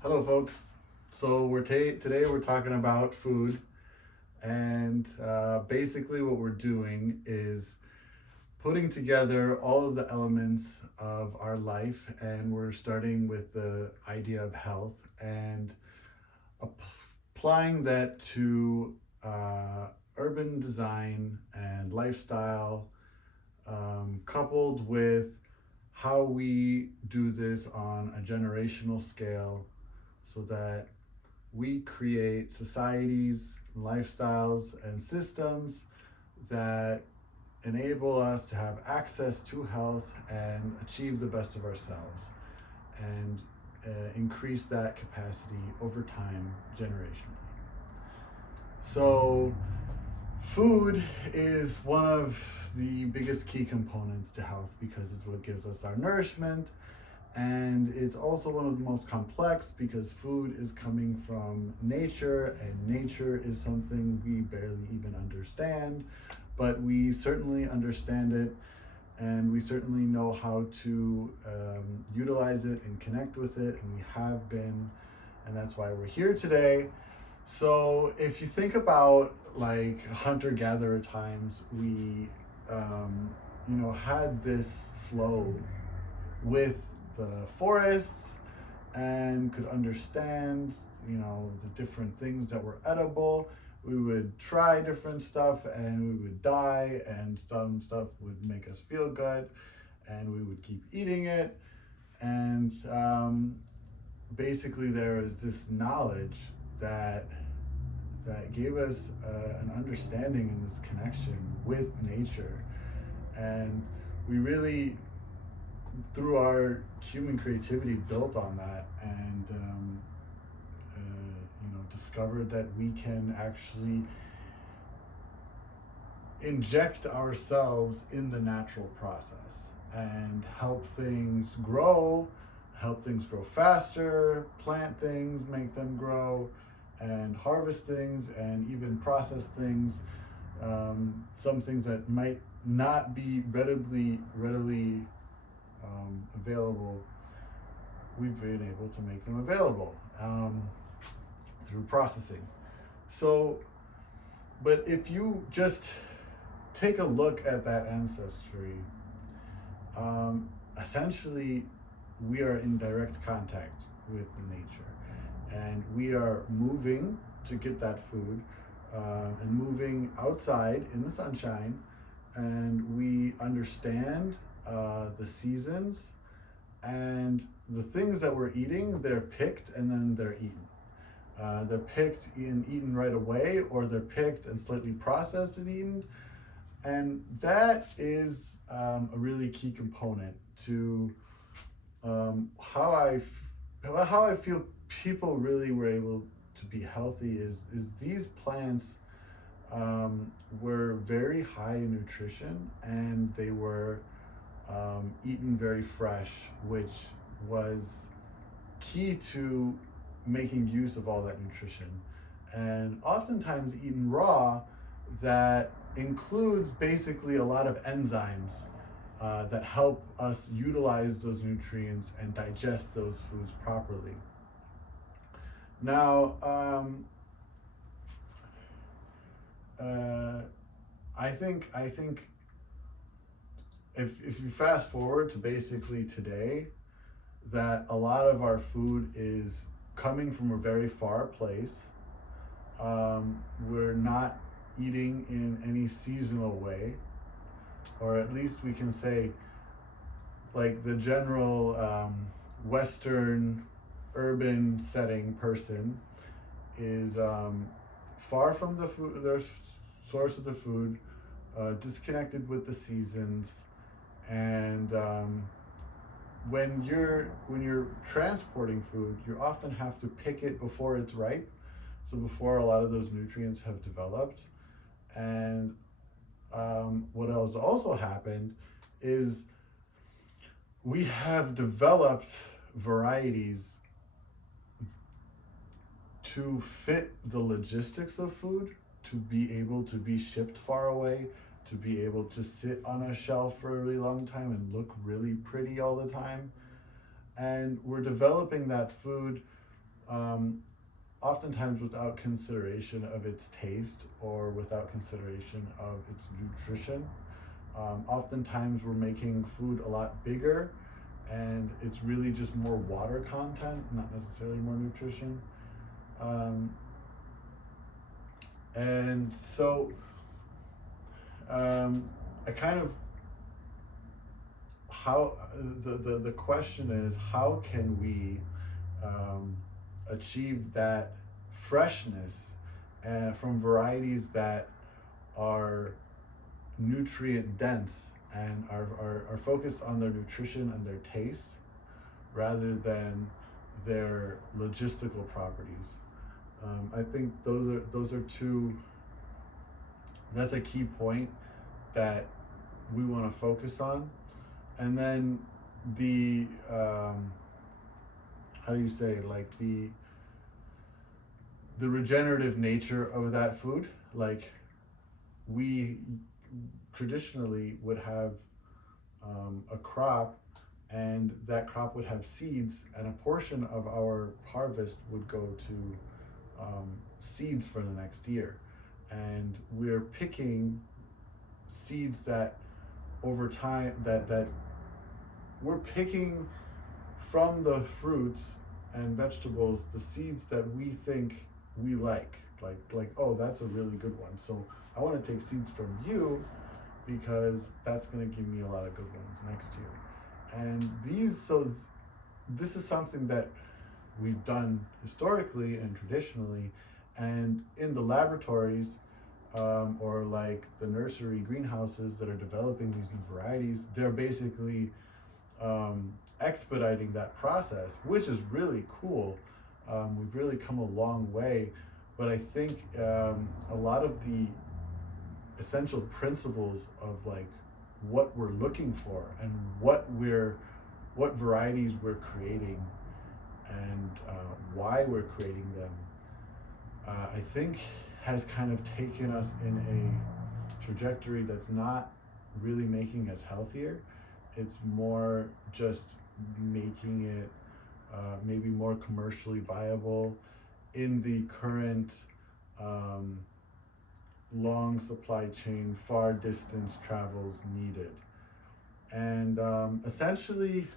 Hello, folks. So today we're talking about food, and basically what we're doing is putting together all of the elements of our life, and we're starting with the idea of health and applying that to urban design and lifestyle, coupled with how we do this on a generational scale so that we create societies, lifestyles, and systems that enable us to have access to health and achieve the best of ourselves and increase that capacity over time generationally. So, food is one of the biggest key components to health because it's what gives us our nourishment, and it's also one of the most complex because food is coming from nature, and nature is something we barely even understand, but we certainly understand it, and we certainly know how to utilize it and connect with it, and we have been, and that's why we're here today. So if you think about like hunter-gatherer times, we had this flow with the forests and could understand, the different things that were edible. We would try different stuff and we would die, and some stuff would make us feel good, and we would keep eating it. And basically, there is this knowledge that gave us an understanding and this connection with nature, and we really, through our human creativity, built on that, and discovered that we can actually inject ourselves in the natural process and help things grow faster, plant things, make them grow, and harvest things, and even process things. Some things that might not be readily available, we've been able to make them available through processing. So, but if you just take a look at that ancestry, essentially we are in direct contact with the nature, and we are moving to get that food, and moving outside in the sunshine, and we understand the seasons, and the things that we're eating, they're picked and then they're eaten. They're picked and eaten right away, or they're picked and slightly processed and eaten. And that is a really key component to how I feel people really were able to be healthy. Is these plants were very high in nutrition, and they were eaten very fresh, which was key to making use of all that nutrition. And oftentimes eaten raw, that includes basically a lot of enzymes that help us utilize those nutrients and digest those foods properly. Now, I think if you fast forward to basically today, that a lot of our food is coming from a very far place. We're not eating in any seasonal way, or at least we can say, like the general Western urban setting person is far from the food, their source of the food, disconnected with the seasons, and when you're transporting food, you often have to pick it before it's ripe, so before a lot of those nutrients have developed. And what has also happened is we have developed varieties to fit the logistics of food, to be able to be shipped far away, to be able to sit on a shelf for a really long time and look really pretty all the time. And we're developing that food um, oftentimes without consideration of its taste or without consideration of its nutrition. Oftentimes we're making food a lot bigger and it's really just more water content, not necessarily more nutrition. Um, and so I kind of how the question is, how can we um, achieve that freshness from varieties that are nutrient dense and are focused on their nutrition and their taste rather than their logistical properties. I think those are two. That's a key point that we want to focus on, and then the how do you say, like the regenerative nature of that food. Like we traditionally would have a crop, and that crop would have seeds, and a portion of our harvest would go to seeds for the next year. And we're picking seeds that over time that we're picking from the fruits and vegetables the seeds that we think we like, oh, that's a really good one, so I want to take seeds from you because that's going to give me a lot of good ones next year. And this is something that we've done historically and traditionally, and in the laboratories or like the nursery greenhouses that are developing these new varieties, they're basically expediting that process, which is really cool. We've really come a long way, but I think a lot of the essential principles of like what we're looking for and what varieties we're creating and why we're creating them, I think has kind of taken us in a trajectory that's not really making us healthier. It's more just making it maybe more commercially viable in the current long supply chain, far distance travels needed. And essentially,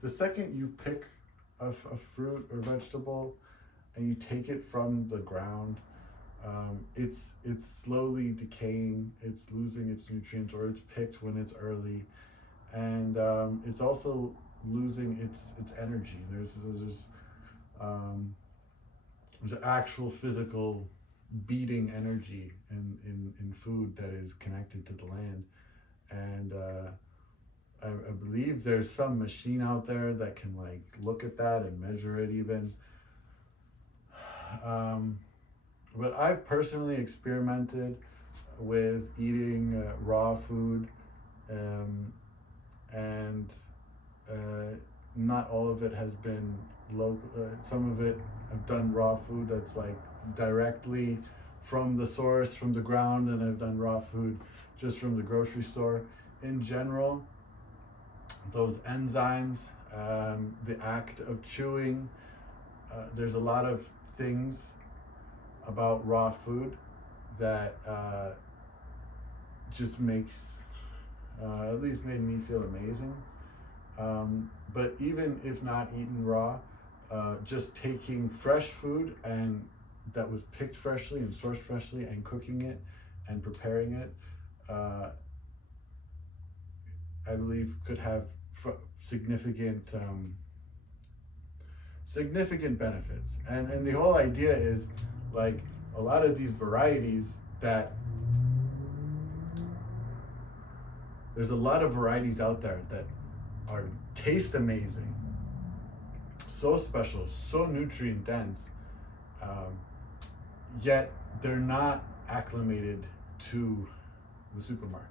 the second you pick a fruit or vegetable and you take it from the ground, it's slowly decaying, it's losing its nutrients, or it's picked when it's early, and it's also losing its energy. There's actual physical beating energy in food that is connected to the land. And I believe there's some machine out there that can like look at that and measure it even. But I've personally experimented with eating raw food, and not all of it has been local. Some of it I've done raw food that's like directly from the source, from the ground, and I've done raw food just from the grocery store. In general, those enzymes, the act of chewing, there's a lot of things about raw food that just makes, at least made me feel amazing. But even if not eaten raw, just taking fresh food and that was picked freshly and sourced freshly and cooking it and preparing it, I believe could have significant benefits. And the whole idea is like a lot of these varieties that there's a lot of varieties out there that are taste amazing, so special, so nutrient dense, yet they're not acclimated to the supermarket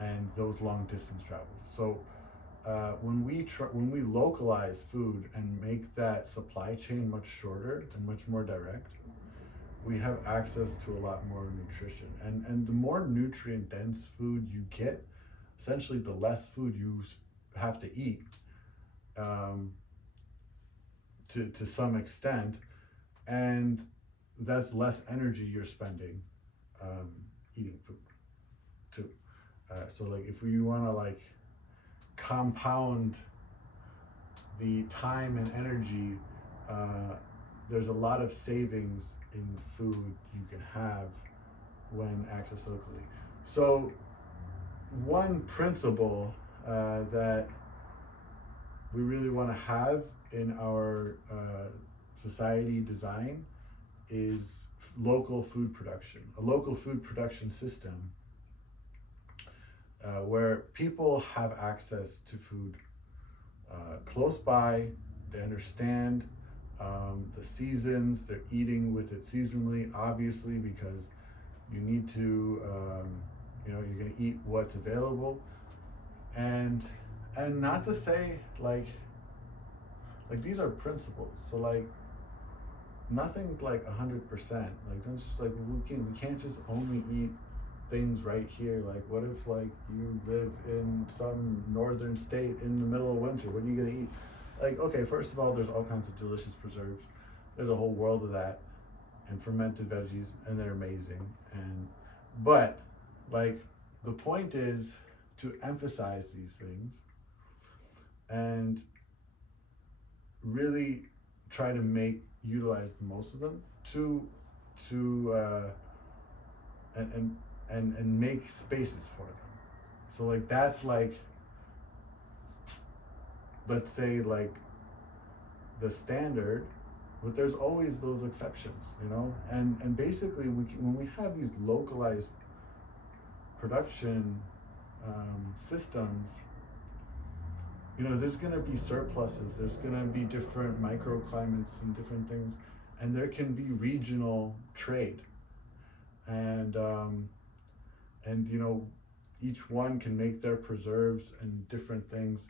and those long distance travels. So when we localize food and make that supply chain much shorter and much more direct, we have access to a lot more nutrition. And the more nutrient dense food you get, essentially the less food you have to eat. to some extent, and that's less energy you're spending um, eating food too. So like if you want to like compound the time and energy, there's a lot of savings in food you can have when accessed locally. So one principle that we really want to have in our society design is local food production, a local food production system where people have access to food close by. They understand the seasons, they're eating with it seasonally, obviously, because you need to, you're going to eat what's available. And not to say like these are principles. So like nothing's like 100%. Like don't just like we can't just only eat things right here. Like what if like you live in some northern state in the middle of winter? What are you gonna eat? Like okay, first of all, there's all kinds of delicious preserves. There's a whole world of that, and fermented veggies, and they're amazing. But like the point is to emphasize these things and really try to utilize the most of them to and make spaces for them. So like that's like, let's say like the standard, but there's always those exceptions, and basically when we have these localized production systems, there's going to be surpluses, there's going to be different microclimates and different things, and there can be regional trade, and each one can make their preserves and different things,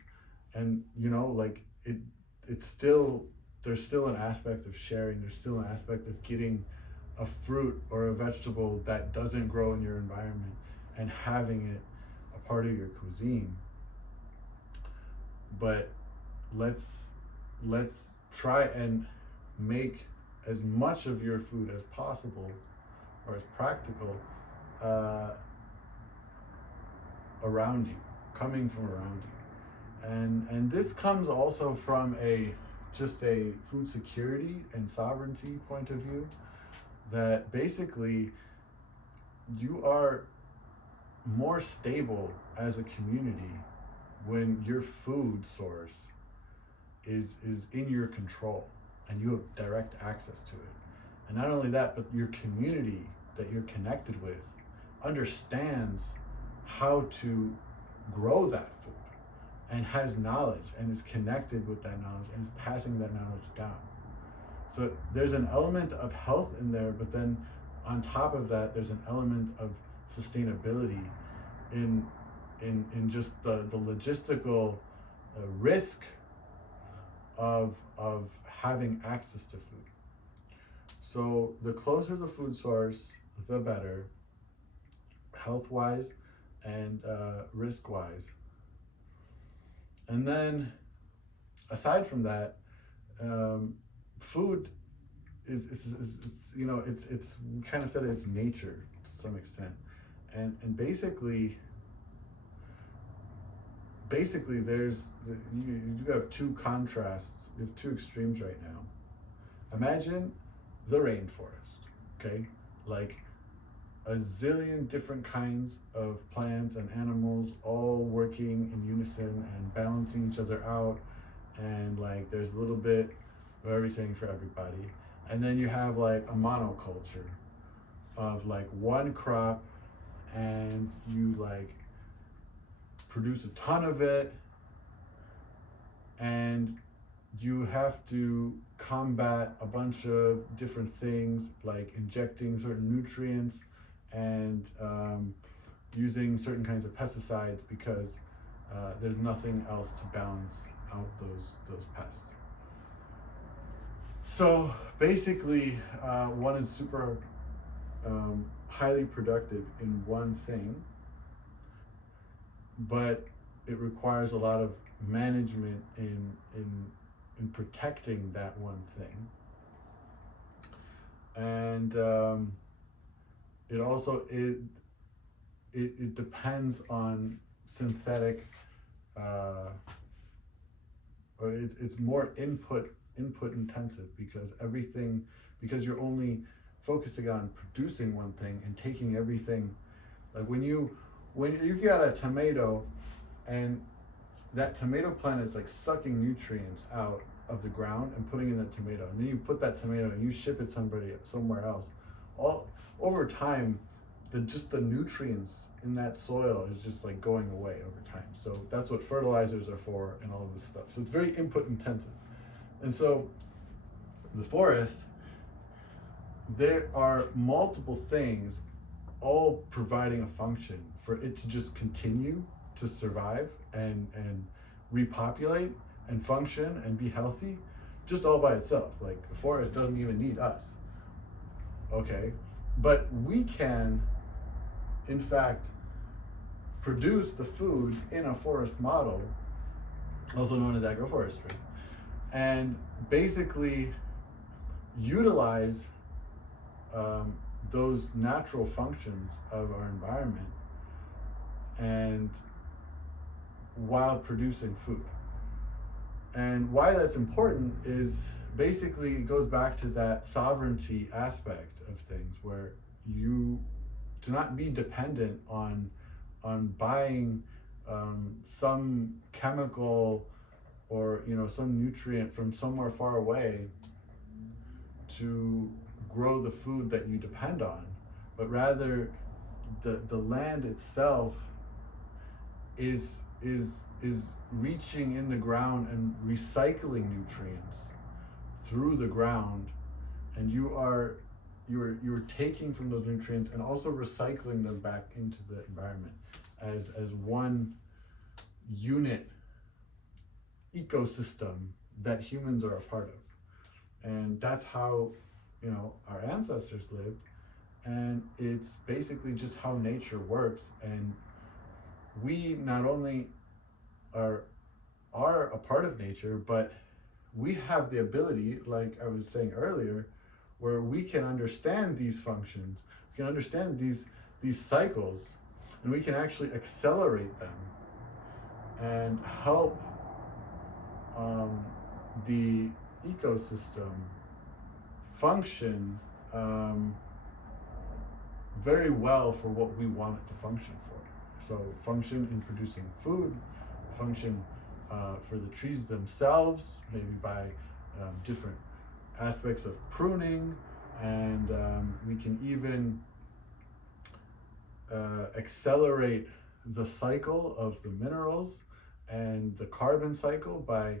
and like it's still, there's still an aspect of sharing, there's still an aspect of getting a fruit or a vegetable that doesn't grow in your environment and having it a part of your cuisine. But let's try and make as much of your food as possible or as practical around you, coming from around you. And this comes also from just a food security and sovereignty point of view, that basically you are more stable as a community when your food source is in your control and you have direct access to it. And not only that, but your community that you're connected with understands how to grow that food and has knowledge and is connected with that knowledge and is passing that knowledge down. So there's an element of health in there, but then on top of that, there's an element of sustainability in just the logistical risk of having access to food. So the closer the food source, the better, health-wise and risk-wise. And then aside from that, food is it's we kind of said it's nature to some extent, and basically there's you have two contrasts, you have two extremes right now. Imagine the rainforest, okay, like a zillion different kinds of plants and animals all working in unison and balancing each other out, and like there's a little bit of everything for everybody. And then you have like a monoculture of like one crop, and you like produce a ton of it, and you have to combat a bunch of different things like injecting certain nutrients and using certain kinds of pesticides because there's nothing else to balance out those pests. So basically, one is super highly productive in one thing, but it requires a lot of management in protecting that one thing. And it also it depends on synthetic, or it's more input intensive, because you're only focusing on producing one thing and taking everything. Like when you've got a tomato, and that tomato plant is like sucking nutrients out of the ground and putting in the tomato, and then you put that tomato and you ship it somewhere else. All over time, the nutrients in that soil is just like going away over time. So that's what fertilizers are for and all of this stuff. So it's very input intensive. And so the forest, there are multiple things all providing a function for it to just continue to survive and repopulate and function and be healthy, just all by itself. Like the forest doesn't even need us. Okay, but we can, in fact, produce the food in a forest model, also known as agroforestry, and basically utilize those natural functions of our environment, and while producing food. And why that's important is basically it goes back to that sovereignty aspect of things, where you to not be dependent on buying some chemical or some nutrient from somewhere far away to grow the food that you depend on, but rather the land itself is reaching in the ground and recycling nutrients through the ground, and you're taking from those nutrients and also recycling them back into the environment as one unit ecosystem that humans are a part of. And that's how our ancestors lived, and it's basically just how nature works. And we not only are a part of nature, but we have the ability, like I was saying earlier, where we can understand these functions, we can understand these cycles, and we can actually accelerate them and help the ecosystem function very well for what we want it to function for. So function in producing food, function for the trees themselves, maybe by different aspects of pruning, and we can even accelerate the cycle of the minerals and the carbon cycle by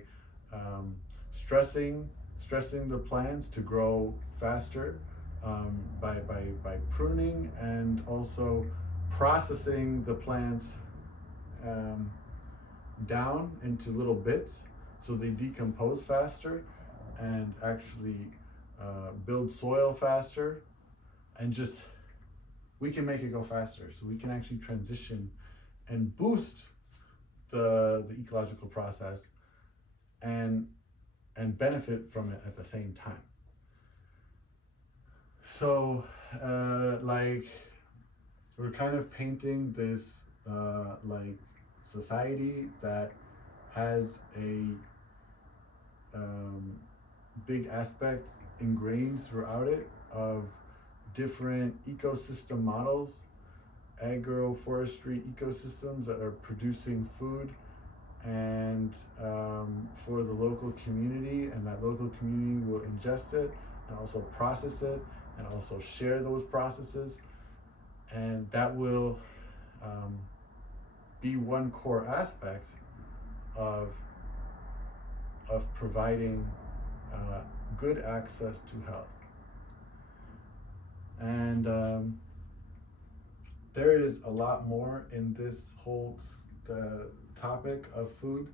stressing the plants to grow faster, by pruning, and also processing the plants down into little bits so they decompose faster and actually build soil faster, and just we can make it go faster, so we can actually transition and boost the ecological process and benefit from it at the same time. So like we're kind of painting this like society that has a big aspect ingrained throughout it of different ecosystem models, agroforestry ecosystems that are producing food and for the local community, and that local community will ingest it and also process it and also share those processes, and that will be one core aspect of providing good access to health. And there is a lot more in this whole topic of food,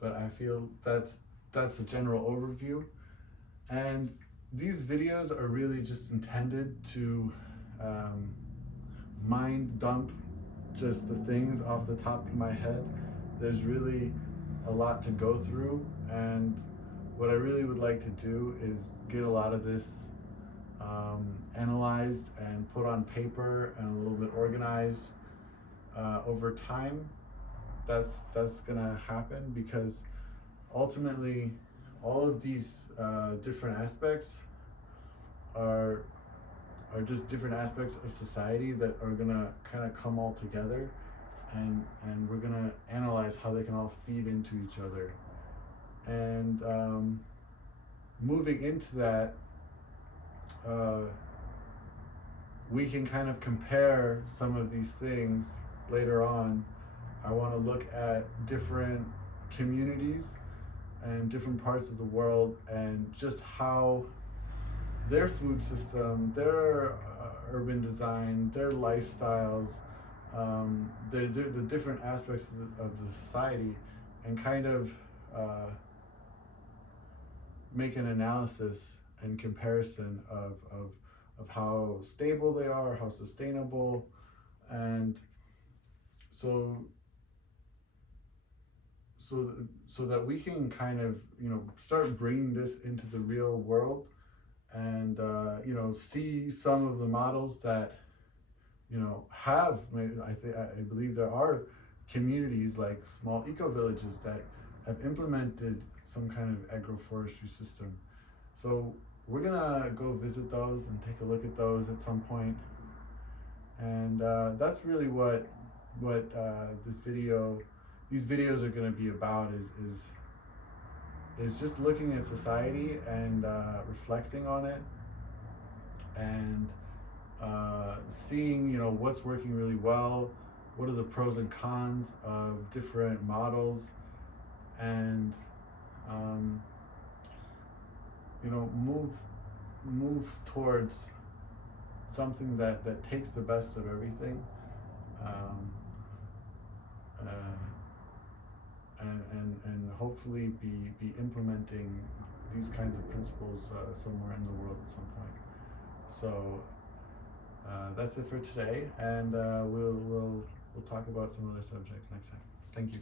but I feel that's a general overview. And these videos are really just intended to mind dump just the things off the top of my head. There's really a lot to go through, and what I really would like to do is get a lot of this analyzed and put on paper and a little bit organized over time. That's gonna happen, because ultimately all of these different aspects are just different aspects of society that are gonna kind of come all together, and we're gonna analyze how they can all feed into each other. And moving into that, we can kind of compare some of these things later on. I want to look at different communities and different parts of the world, and just how their food system, their urban design, their lifestyles, the different aspects of the society, and kind of make an analysis and comparison of how stable they are, how sustainable, and so that we can kind of, you know, start bringing this into the real world, and you know, see some of the models that, you know, have, I believe there are communities like small eco villages that have implemented some kind of agroforestry system. So we're gonna go visit those and take a look at those at some point. And that's really what these videos are gonna be about, is just looking at society and reflecting on it, and seeing, you know, what's working really well, what are the pros and cons of different models, and you know, move towards something that takes the best of everything, and hopefully be implementing these kinds of principles somewhere in the world at some point. So that's it for today, and we'll talk about some other subjects next time. Thank you.